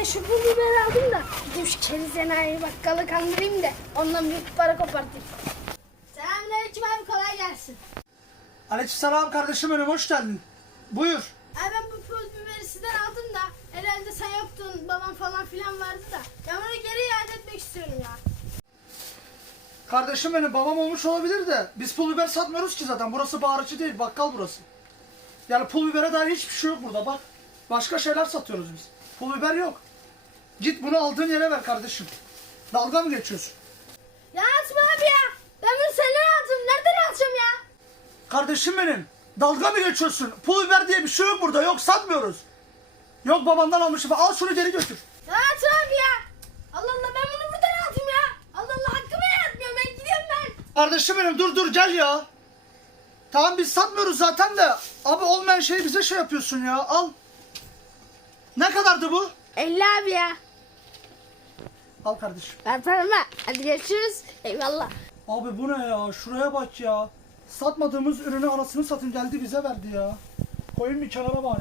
ben şu pul biberi aldım da gideyim şu keriz enayi bakkalı kandırayım da ondan büyük para kopartayım. Selamünaleyküm abi kolay gelsin. Aleykümselam kardeşim benim hoş geldin. Buyur. Abi ben bu pul biberi sizden aldım da herhalde sen yoktun babam falan filan vardı da ben bunu geri iade etmek istiyorum ya. Kardeşim benim babam olmuş olabilir de biz pul biber satmıyoruz ki zaten. Burası baharatçı değil bakkal burası. Yani pul bibere dair hiçbir şey yok burada bak. Başka şeyler satıyoruz biz. Pul biber yok. Git bunu aldığın yere ver kardeşim. Dalga mı geçiyorsun? Ya Asma abi ya ben bunu senden aldım nereden alacağım ya? Kardeşim benim. Dalga mı geçiyorsun? Pul biber diye bir şey yok burada. Yok satmıyoruz. Yok babandan almışım. Al şunu geri götür. Ya Asma abi ya. Allah Allah ben bunu buradan aldım ya. Allah Allah hakkımı yaratmıyor ben gidiyorum ben. Kardeşim benim dur dur gel ya. Tamam biz satmıyoruz zaten de. Abi olmayan şeyi bize şey yapıyorsun ya. Al. Ne kadardı bu? 50 abi ya. Al kardeşim. Ben tanıma. Hadi görüşürüz. Eyvallah. Abi bu ne ya? Şuraya bak ya. Satmadığımız ürünü anasını satın geldi bize verdi ya. Koyun bir kenara bari.